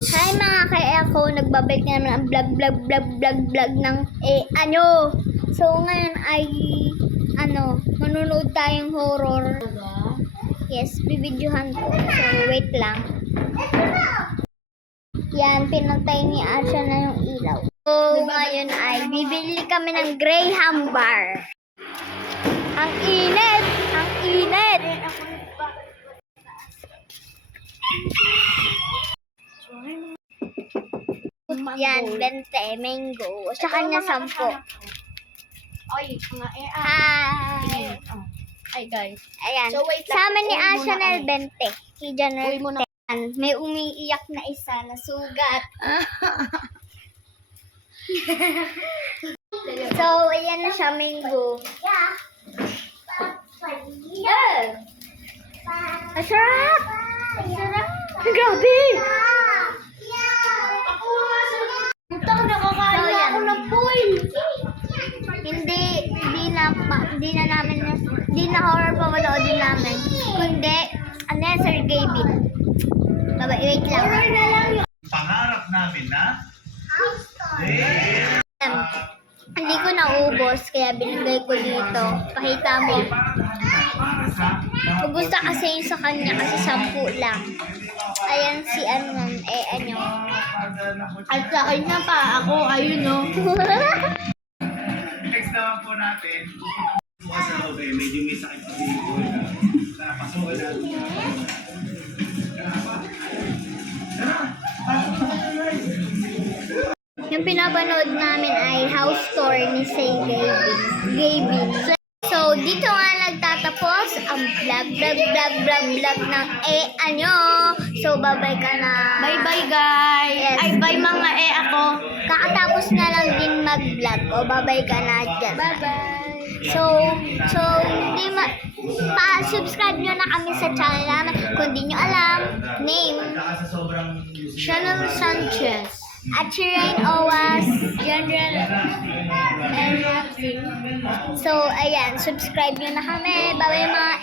Hi mga ka-Echo, nagbabalik na naman ang vlog ng So ngayon ay manunood tayong horror. Yes, bibidyohan ko. So wait lang. Yan, pinatay ni Asha na yung ilaw. So ngayon ay bibili kami ng Graham bar. Ang init! Ang init! Yan, 20, mango. Sa kanya 10. Ay, mga Hi! Ay, guys. Ayan. So, wait lang. Sama ni Uwi Asha muna na kami. 20. Si Janel Uwi muna. 10. May umiiyak na isa na sugat. So, ayan na siya, mango. Yeah. Masarap! Masarap! Grabe! Ito, nakakain So, yan. ako ng foil. Hindi na horror pa manoodin namin. Kundi, Sir Gavin. Wait lang. Pangarap namin na Hindi ko naubos, kaya binigay ko dito. Pakita mo. Gusto kasi yun sa kanya kasi 10 lang. Ayan si At sa kanya pa, ako, ayun, no. next naman po natin. Bukas sa loob medyo may sakit pa dito na pasukan natin. Yung pinapanood namin ay house tour ni Say Gavin. So, dito nga nagtatapos ang vlog ng So, bye-bye ka na. Bye-bye, guys. Yes. Ay, bye mga ako. Kakatapos na lang din mag-vlog. O, bye-bye ka na dyan. Bye-bye. So, pa-subscribe nyo na kami sa channel namin. Kung di nyo alam, name, Sa sobrang Chanel Sanchez. at Shireen Owas. So, ayan, subscribe nyo na kami. Bye-bye mga